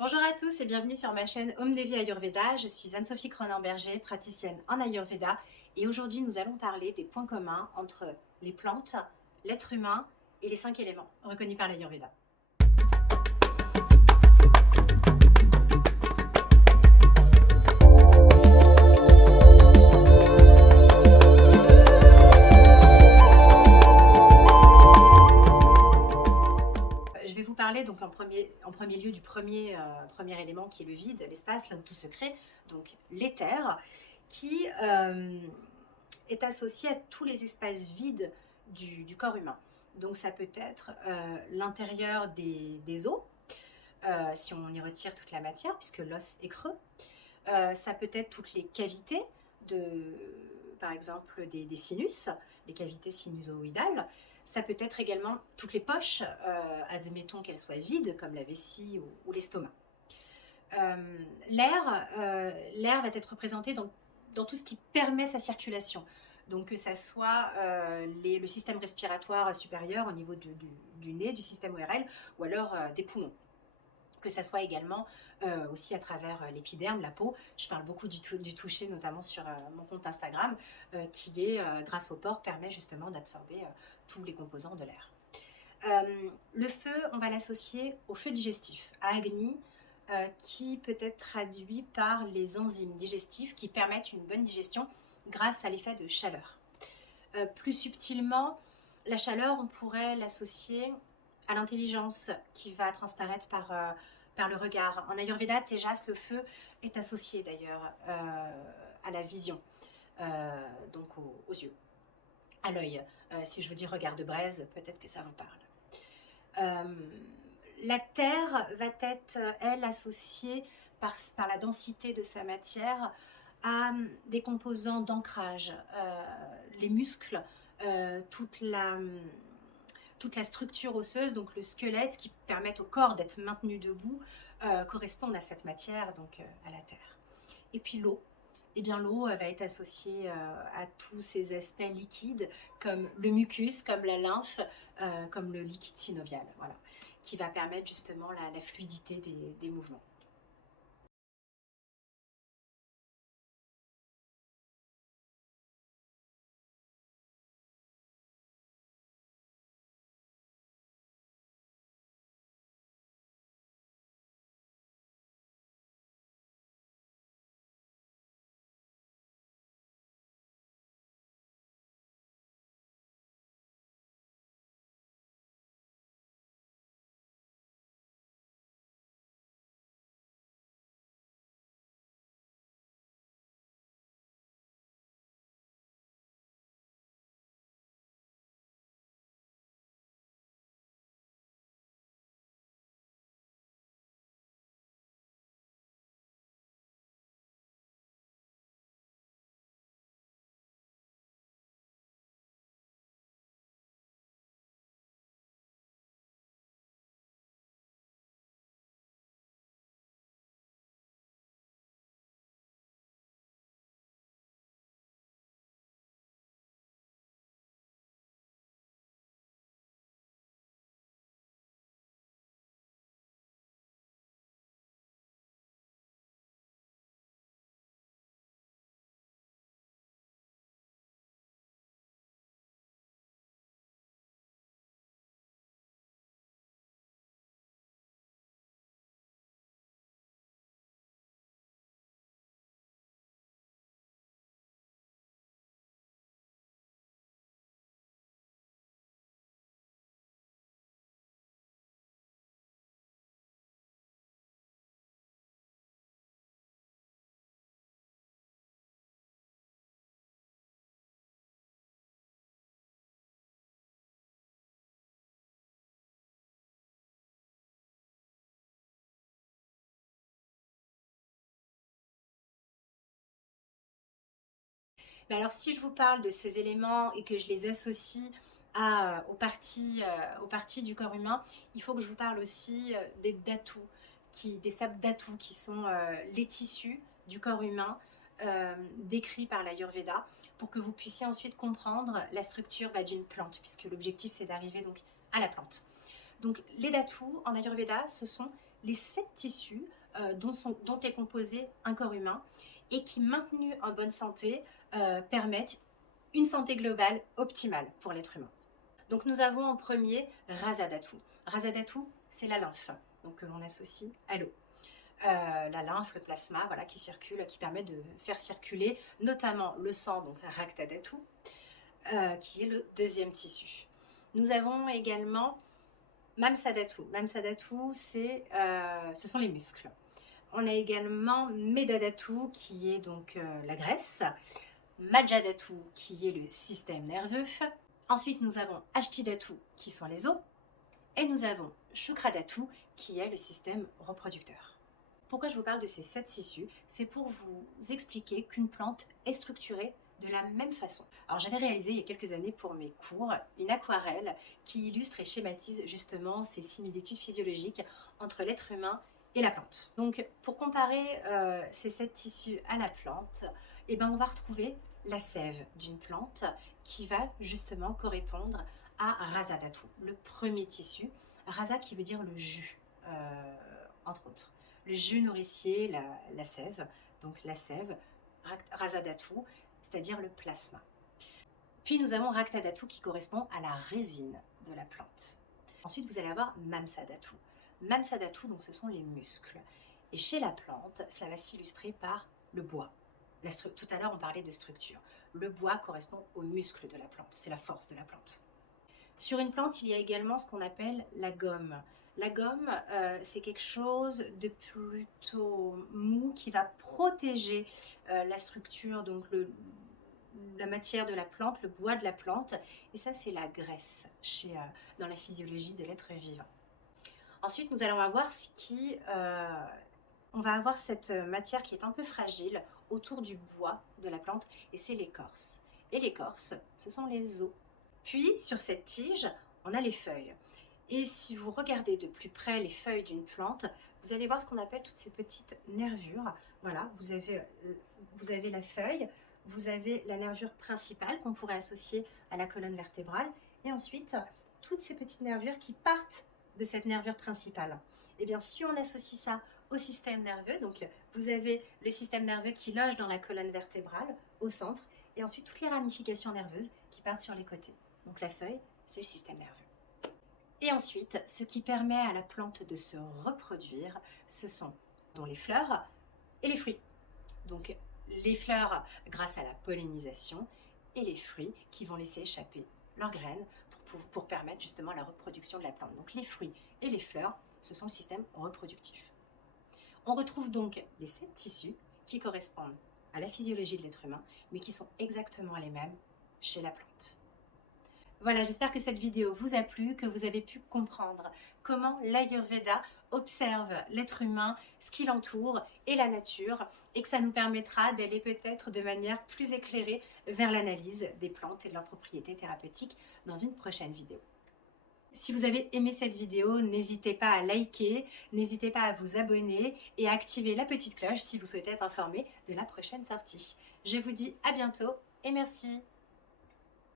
Bonjour à tous et bienvenue sur ma chaîne Home Devi Ayurveda. Je suis Anne-Sophie Cronin-Berger, praticienne en Ayurveda, et aujourd'hui nous allons parler des points communs entre les plantes, l'être humain et les 5 éléments reconnus par l'Ayurveda. Je vais vous parler donc en premier lieu du premier élément qui est le vide, l'espace, là où tout se crée, donc l'éther, qui est associé à tous les espaces vides du corps humain. Donc ça peut être l'intérieur des os, si on y retire toute la matière, puisque l'os est creux. Ça peut être toutes les cavités, par exemple des sinus, les cavités sinusoïdales. Ça peut être également toutes les poches, admettons qu'elles soient vides, comme la vessie ou l'estomac. L'air va être représenté dans tout ce qui permet sa circulation. Donc que ça soit le système respiratoire supérieur au niveau du nez, du système ORL, ou alors des poumons. Que ça soit également aussi à travers l'épiderme, la peau. Je parle beaucoup du toucher, notamment sur mon compte Instagram, qui est, grâce au pores, permet justement d'absorber tous les composants de l'air. Le feu, on va l'associer au feu digestif, à Agni, qui peut être traduit par les enzymes digestifs qui permettent une bonne digestion grâce à l'effet de chaleur. Plus subtilement, la chaleur, on pourrait l'associer à l'intelligence qui va transparaître par le regard. En Ayurveda, Tejas, le feu, est associé d'ailleurs à la vision, donc aux yeux, à l'œil. Si je vous dis regard de braise, peut-être que ça vous parle. La terre va être, elle, associée par la densité de sa matière à des composants d'ancrage, les muscles, toute la structure osseuse, donc le squelette, qui permettent au corps d'être maintenu debout, correspondent à cette matière, donc à la terre. Et puis l'eau. Eh bien, l'eau va être associée à tous ces aspects liquides, comme le mucus, comme la lymphe, comme le liquide synovial, voilà, qui va permettre justement la fluidité des mouvements. Mais alors, si je vous parle de ces éléments et que je les associe aux parties du corps humain, il faut que je vous parle aussi des datus, des sables datus, qui sont les tissus du corps humain décrits par l'Ayurveda, pour que vous puissiez ensuite comprendre la structure d'une plante, puisque l'objectif c'est d'arriver donc à la plante. Donc les datus en Ayurveda, ce sont les 7 tissus dont est composé un corps humain et qui, maintenus en bonne santé, permettent une santé globale optimale pour l'être humain. Donc nous avons en premier Rasa Dhatu. Rasa Dhatu, c'est la lymphe, donc que l'on associe à l'eau. La lymphe, le plasma, voilà, qui circule, qui permet de faire circuler notamment le sang, donc Rakta Dhatu, qui est le deuxième tissu. Nous avons également Mamsa Dhatu. Mamsa Dhatu, ce sont les muscles. On a également Meda Dhatu, qui est donc la graisse, Majja Dhatu, qui est le système nerveux. Ensuite, nous avons Ashti Dhatu, qui sont les os, et nous avons Shukra Dhatu, qui est le système reproducteur. Pourquoi je vous parle de ces 7 tissus? C'est pour vous expliquer qu'une plante est structurée de la même façon. Alors j'avais réalisé il y a quelques années pour mes cours une aquarelle qui illustre et schématise justement ces similitudes physiologiques entre l'être humain et la plante. Donc pour comparer ces 7 tissus à la plante, eh ben, on va retrouver la sève d'une plante qui va justement correspondre à Rasa Dhatu, le premier tissu. Rasa qui veut dire le jus, entre autres. Le jus nourricier, la sève, donc la sève, Rasa Dhatu, c'est-à-dire le plasma. Puis nous avons Rakta Dhatu qui correspond à la résine de la plante. Ensuite, vous allez avoir Mamsa Dhatu. Mamsa Dhatu, donc ce sont les muscles. Et chez la plante, cela va s'illustrer par le bois. Tout à l'heure, on parlait de structure. Le bois correspond aux muscles de la plante, c'est la force de la plante. Sur une plante, il y a également ce qu'on appelle la gomme. La gomme, c'est quelque chose de plutôt mou qui va protéger la structure, donc la matière de la plante, le bois de la plante. Et ça, c'est la graisse dans la physiologie de l'être vivant. Ensuite, nous allons avoir on va avoir cette matière qui est un peu fragile autour du bois de la plante, et c'est l'écorce. Et l'écorce, ce sont les os. Puis, sur cette tige, on a les feuilles. Et si vous regardez de plus près les feuilles d'une plante, vous allez voir ce qu'on appelle toutes ces petites nervures. Voilà, vous avez la feuille, vous avez la nervure principale qu'on pourrait associer à la colonne vertébrale, et ensuite, toutes ces petites nervures qui partent de cette nervure principale. Eh bien, si on associe ça au système nerveux, donc vous avez le système nerveux qui loge dans la colonne vertébrale, au centre, et ensuite toutes les ramifications nerveuses qui partent sur les côtés. Donc la feuille, c'est le système nerveux. Et ensuite, ce qui permet à la plante de se reproduire, ce sont les fleurs et les fruits. Donc les fleurs grâce à la pollinisation, et les fruits qui vont laisser échapper leurs graines pour permettre justement la reproduction de la plante. Donc les fruits et les fleurs, ce sont le système reproductif. On retrouve donc les 7 tissus qui correspondent à la physiologie de l'être humain, mais qui sont exactement les mêmes chez la plante. Voilà, j'espère que cette vidéo vous a plu, que vous avez pu comprendre comment l'Ayurveda observe l'être humain, ce qui l'entoure et la nature, et que ça nous permettra d'aller peut-être de manière plus éclairée vers l'analyse des plantes et de leurs propriétés thérapeutiques dans une prochaine vidéo. Si vous avez aimé cette vidéo, n'hésitez pas à liker, n'hésitez pas à vous abonner et à activer la petite cloche si vous souhaitez être informé de la prochaine sortie. Je vous dis à bientôt et merci.